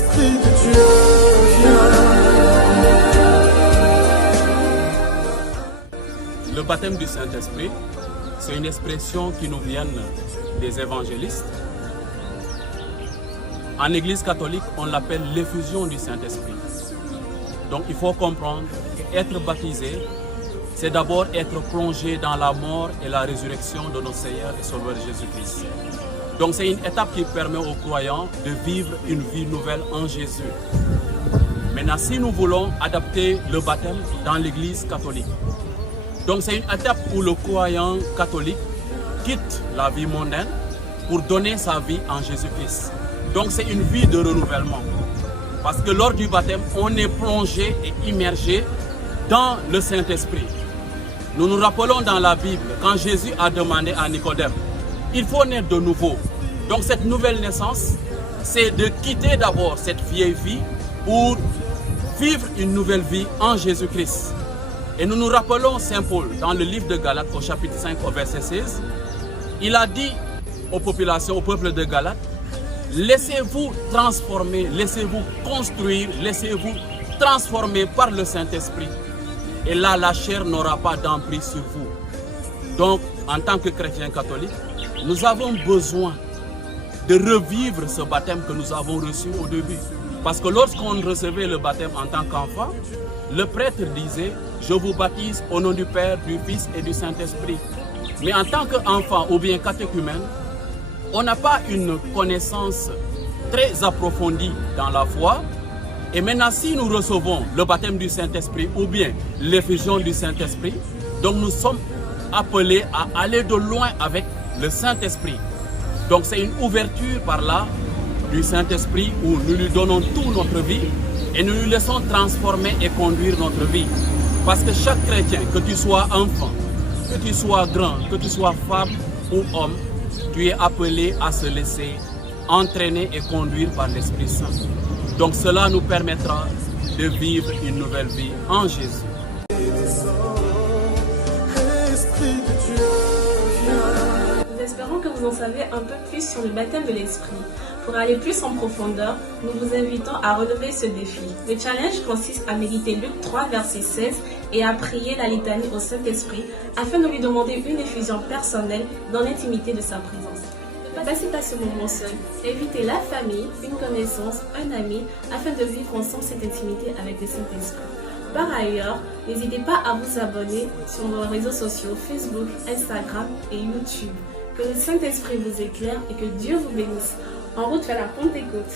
Esprit de Dieu, viens. Le baptême du Saint-Esprit, c'est une expression qui nous vient des évangélistes. En Église catholique, on l'appelle l'effusion du Saint-Esprit. Donc il faut comprendre qu'être baptisé, c'est d'abord être plongé dans la mort et la résurrection de notre Seigneur et Sauveur Jésus-Christ. Donc c'est une étape qui permet aux croyants de vivre une vie nouvelle en Jésus. Maintenant, si nous voulons adapter le baptême dans l'Église catholique, donc c'est une étape où le croyant catholique quitte la vie mondaine pour donner sa vie en Jésus-Christ. Donc c'est une vie de renouvellement. Parce que lors du baptême, on est plongé et immergé dans le Saint-Esprit. Nous nous rappelons dans la Bible, quand Jésus a demandé à Nicodème, il faut naître de nouveau. Donc cette nouvelle naissance, c'est de quitter d'abord cette vieille vie pour vivre une nouvelle vie en Jésus-Christ. Et nous nous rappelons Saint Paul dans le livre de Galates au chapitre 5 au verset 16. Il a dit aux populations, au peuple de Galates, laissez-vous transformer, laissez-vous construire, laissez-vous transformer par le Saint-Esprit. Et là, la chair n'aura pas d'emprise sur vous. Donc, en tant que chrétiens catholiques, nous avons besoin de revivre ce baptême que nous avons reçu au début. Parce que lorsqu'on recevait le baptême en tant qu'enfant, le prêtre disait, je vous baptise au nom du Père, du Fils et du Saint-Esprit. Mais en tant qu'enfant ou bien catéchumène, on n'a pas une connaissance très approfondie dans la foi. Et maintenant, si nous recevons le baptême du Saint-Esprit ou bien l'effusion du Saint-Esprit, donc nous sommes appelés à aller de loin avec le Saint-Esprit. Donc c'est une ouverture par là du Saint-Esprit où nous lui donnons toute notre vie et nous lui laissons transformer et conduire notre vie. Parce que chaque chrétien, que tu sois enfant, que tu sois grand, que tu sois femme ou homme, tu es appelé à se laisser entraîner et conduire par l'Esprit Saint. Donc cela nous permettra de vivre une nouvelle vie en Jésus. Nous espérons que vous en savez un peu plus sur le baptême de l'Esprit. Pour aller plus en profondeur, nous vous invitons à relever ce défi. Le challenge consiste à méditer Luc 3, verset 16 et à prier la litanie au Saint-Esprit afin de lui demander une effusion personnelle dans l'intimité de sa présence. Ne passez pas ce moment seul. Invitez la famille, une connaissance, un ami afin de vivre ensemble cette intimité avec le Saint-Esprit. Par ailleurs, n'hésitez pas à vous abonner sur nos réseaux sociaux Facebook, Instagram et YouTube. Que le Saint-Esprit vous éclaire et que Dieu vous bénisse. En route vers la Pentecôte.